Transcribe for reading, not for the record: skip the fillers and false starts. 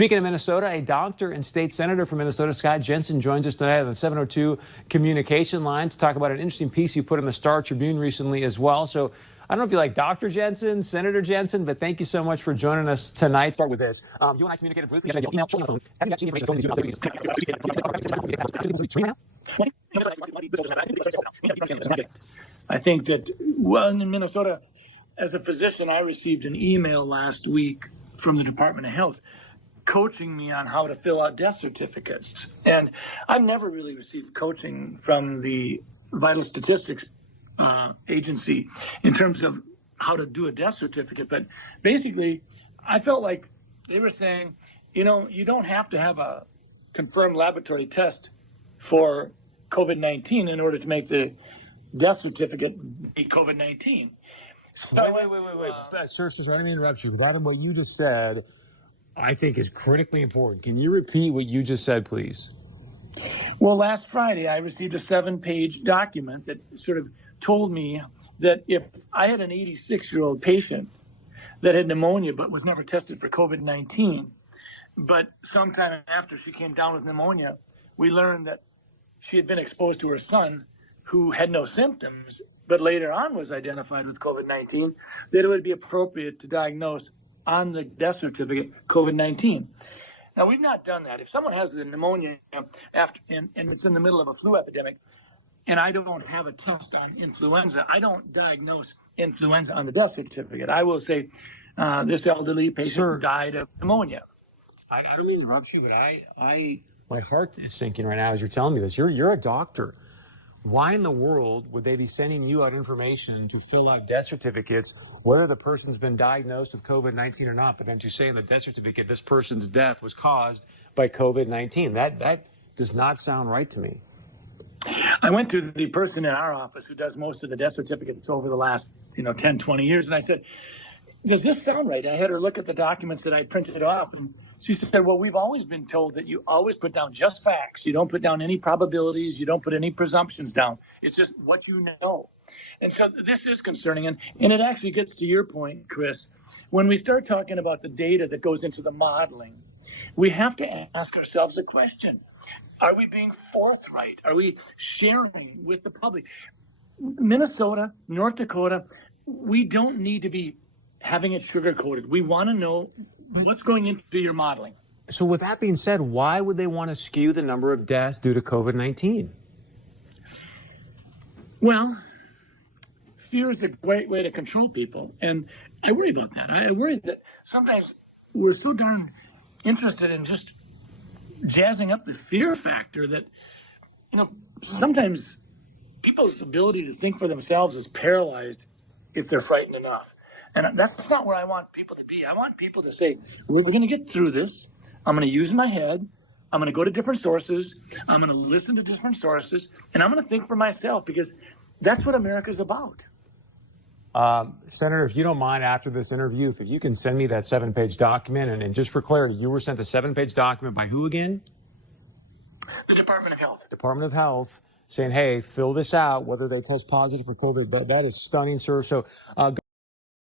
Speaking of Minnesota, a doctor and state senator from Minnesota, Scott Jensen, joins us tonight on the 702 communication line to talk about an interesting piece you put in the Star Tribune recently as well. So I don't know if you like Dr. Jensen, Senator Jensen, but thank you so much for joining us tonight. Start with this. You and I communicated briefly yesterday via email. Having that information I think that, well, in Minnesota, as a physician, I received an email last week from the Department of Health coaching me on how to fill out death certificates. And I've never really received coaching from the Vital Statistics agency in terms of how to do a death certificate. But basically, I felt like they were saying, you know, you don't have to have a confirmed laboratory test for COVID-19 in order to make the death certificate be COVID-19. So wait. Sir, I'm going to interrupt you. Right on what you just said, I think is critically important. Can you repeat what you just said, please? Well, last Friday, I received a 7-page document that sort of told me that if I had an 86-year-old patient that had pneumonia but was never tested for COVID-19, but sometime after she came down with pneumonia, we learned that she had been exposed to her son who had no symptoms, but later on was identified with COVID-19, that it would be appropriate to diagnose on the death certificate COVID-19. Now, we've not done that. If someone has the pneumonia after and it's in the middle of a flu epidemic, and I don't have a test on influenza, I don't diagnose influenza on the death certificate. I will say this elderly patient died of pneumonia. I don't mean to interrupt you, but my heart is sinking right now as you're telling me this. You're a doctor. Why in the world would they be sending you out information to fill out death certificates, whether the person's been diagnosed with COVID-19 or not, but then to say in the death certificate this person's death was caused by COVID-19? That does not sound right to me. I went to the person in our office who does most of the death certificates over the last 10, 20 years, and I said, does this sound right? I had her look at the documents that I printed off, and she said, well, we've always been told that you always put down just facts. You don't put down any probabilities. You don't put any presumptions down. It's just what you know. And so this is concerning. And it actually gets to your point, Chris. When we start talking about the data that goes into the modeling, we have to ask ourselves a question. Are we being forthright? Are we sharing with the public? Minnesota, North Dakota, we don't need to be having it sugar-coated. We want to know what's going into your modeling. So with that being said, why would they want to skew the number of deaths due to COVID-19? Well, fear is a great way to control people. And I worry about that. I worry that sometimes we're so darn interested in just jazzing up the fear factor that, sometimes people's ability to think for themselves is paralyzed if they're frightened enough. And that's not where I want people to be. I want people to say, we're going to get through this. I'm going to use my head. I'm going to go to different sources. I'm going to listen to different sources. And I'm going to think for myself, because that's what America's about. Senator, if you don't mind, after this interview, if you can send me that 7-page document. And just for clarity, you were sent a 7-page document by who again? The Department of Health. Department of Health, saying, hey, fill this out, whether they test positive for COVID. But that is stunning, sir. So